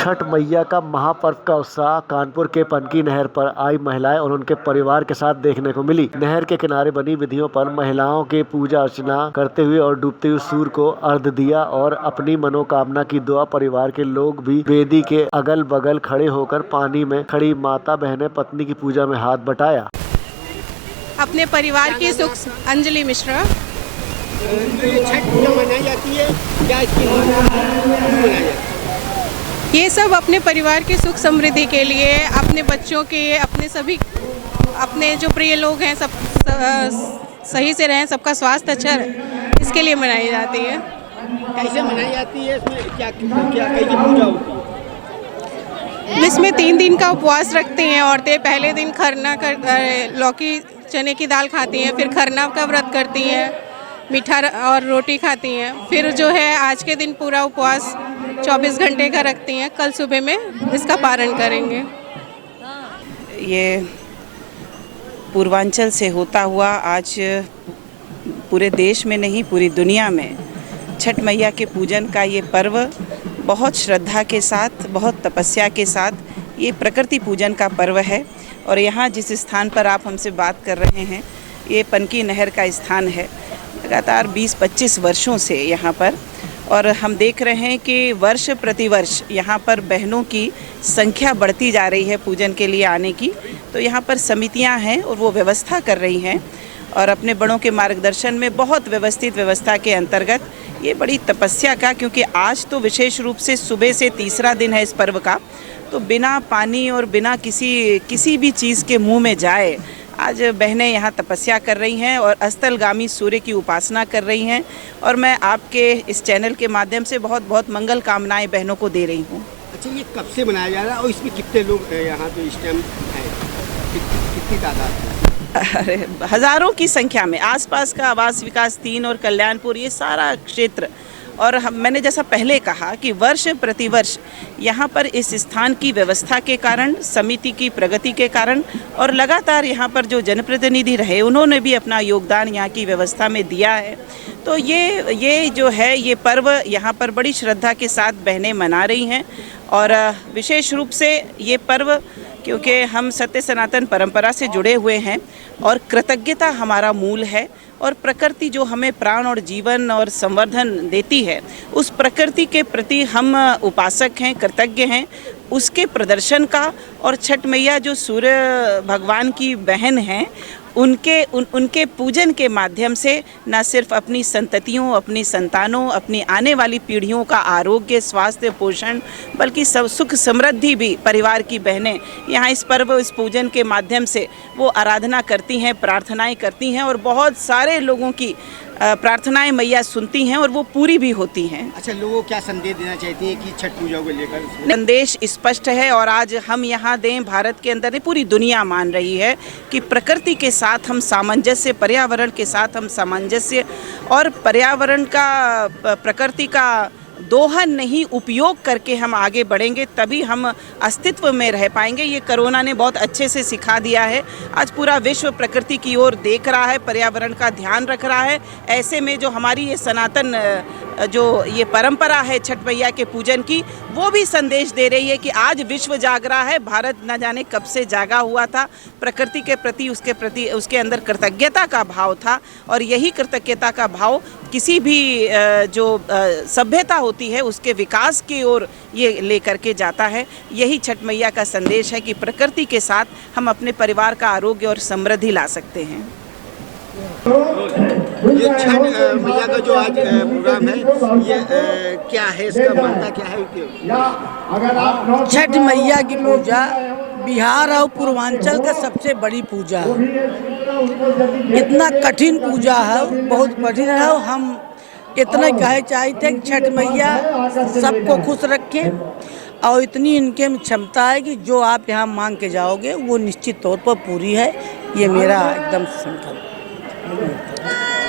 छठ मैया का महापर्व का उत्साह कानपुर के पनकी नहर पर आई महिलाएं और उनके परिवार के साथ देखने को मिली। नहर के किनारे बनी विधियों पर महिलाओं के पूजा अर्चना करते हुए और डूबते हुए सूर्य को अर्घ्य दिया और अपनी मनोकामना की दुआ। परिवार के लोग भी वेदी के अगल बगल खड़े होकर पानी में खड़ी माता बहने पत्नी की पूजा में हाथ बटाया। अपने परिवार की सुख। अंजलि मिश्रा। छठ पूजा मनाई जाती है क्या? इसकी मनाई जाती है? ये सब अपने परिवार की सुख समृद्धि के लिए, अपने बच्चों के, अपने सभी अपने जो प्रिय लोग हैं सब सही से रहें, सबका स्वास्थ्य अच्छा रहे, इसके लिए मनाई जाती है। कैसे मनाई जाती है? इसमें क्या क्या कैसी पूजा होती है? इसमें 3 दिन का उपवास रखती हैं औरतें। पहले दिन खरना कर लौकी चने की दाल खाती हैं, फिर खरना का व्रत करती हैं, मीठा और रोटी खाती हैं। फिर जो है आज के दिन पूरा उपवास 24 घंटे का रखती हैं। कल सुबह में इसका पारण करेंगे। ये पूर्वांचल से होता हुआ आज पूरे देश में नहीं पूरी दुनिया में छठ मैया के पूजन का ये पर्व बहुत श्रद्धा के साथ, बहुत तपस्या के साथ ये प्रकृति पूजन का पर्व है। और यहाँ जिस स्थान पर आप हमसे बात कर रहे हैं ये पनकी नहर का स्थान है। लगातार 20-25 वर्षों से यहाँ पर, और हम देख रहे हैं कि वर्ष प्रतिवर्ष यहाँ पर बहनों की संख्या बढ़ती जा रही है पूजन के लिए आने की। तो यहाँ पर समितियाँ हैं और वो व्यवस्था कर रही हैं और अपने बड़ों के मार्गदर्शन में बहुत व्यवस्थित व्यवस्था के अंतर्गत ये बड़ी तपस्या का, क्योंकि आज तो विशेष रूप से सुबह से तीसरा दिन है इस पर्व का, तो बिना पानी और बिना किसी भी चीज़ के मुंह में जाए आज बहनें यहाँ तपस्या कर रही हैं और अस्तलगामी सूर्य की उपासना कर रही हैं। और मैं आपके इस चैनल के माध्यम से बहुत बहुत मंगल कामनाएं बहनों को दे रही हूँ। अच्छा, ये कब से मनाया जा रहा है और इसमें कितने लोग यहाँ पे इस टाइम हैं? कितनी तादाद है? अरे हज़ारों की संख्या में। आसपास का आवास विकास 3 और कल्याणपुर ये सारा क्षेत्र। और मैंने जैसा पहले कहा कि वर्ष प्रतिवर्ष यहाँ पर इस स्थान की व्यवस्था के कारण, समिति की प्रगति के कारण और लगातार यहाँ पर जो जनप्रतिनिधि रहे उन्होंने भी अपना योगदान यहाँ की व्यवस्था में दिया है। तो ये जो है ये पर्व यहाँ पर बड़ी श्रद्धा के साथ बहनें मना रही हैं। और विशेष रूप से ये पर्व क्योंकि हम सत्य सनातन परंपरा से जुड़े हुए हैं और कृतज्ञता हमारा मूल है और प्रकृति जो हमें प्राण और जीवन और संवर्धन देती है उस प्रकृति के प्रति हम उपासक हैं, कृतज्ञ हैं, उसके प्रदर्शन का। और छठ मैया जो सूर्य भगवान की बहन हैं उनके पूजन के माध्यम से न सिर्फ अपनी संततियों, अपनी संतानों, अपनी आने वाली पीढ़ियों का आरोग्य, स्वास्थ्य, पोषण, बल्कि सब सुख समृद्धि भी परिवार की बहनें यहाँ इस पर्व, इस पूजन के माध्यम से वो आराधना करती हैं, प्रार्थनाएं करती हैं और बहुत सारे लोगों की प्रार्थनाएं मैया सुनती हैं और वो पूरी भी होती हैं। अच्छा, लोगों को क्या संदेश देना चाहती हैं कि छठ पूजा को लेकर? संदेश स्पष्ट है और आज हम यहाँ दें, भारत के अंदर पूरी दुनिया मान रही है कि प्रकृति के साथ हम सामंजस्य, पर्यावरण के साथ हम सामंजस्य और पर्यावरण का, प्रकृति का दोहन नहीं उपयोग करके हम आगे बढ़ेंगे, तभी हम अस्तित्व में रह पाएंगे। ये कोरोना ने बहुत अच्छे से सिखा दिया है। आज पूरा विश्व प्रकृति की ओर देख रहा है, पर्यावरण का ध्यान रख रहा है। ऐसे में जो हमारी ये सनातन जो ये परंपरा है छठ मैया के पूजन की, वो भी संदेश दे रही है कि आज विश्व जाग रहा है। भारत न जाने कब से जागा हुआ था, प्रकृति के प्रति उसके अंदर कृतज्ञता का भाव था और यही कृतज्ञता का भाव किसी भी जो सभ्यता होती है उसके विकास की ओर ये लेकर के जाता है। यही छठ मैया का संदेश है कि प्रकृति के साथ हम अपने परिवार का आरोग्य और समृद्धि ला सकते हैं। ये छठ मैया का जो आज प्रोग्राम है ये क्या है, इसका मान्यता क्या है? छठ मैया की पूजा बिहार और पूर्वांचल का सबसे बड़ी पूजा है। इतना कठिन पूजा है, बहुत कठिन है। हम इतना कहे चाहते हैं कि छठ मैया सबको खुश रखें और इतनी इनके में क्षमता है कि जो आप यहाँ मांग के जाओगे वो निश्चित तौर पर पूरी है। ये मेरा एकदम संकल्प है।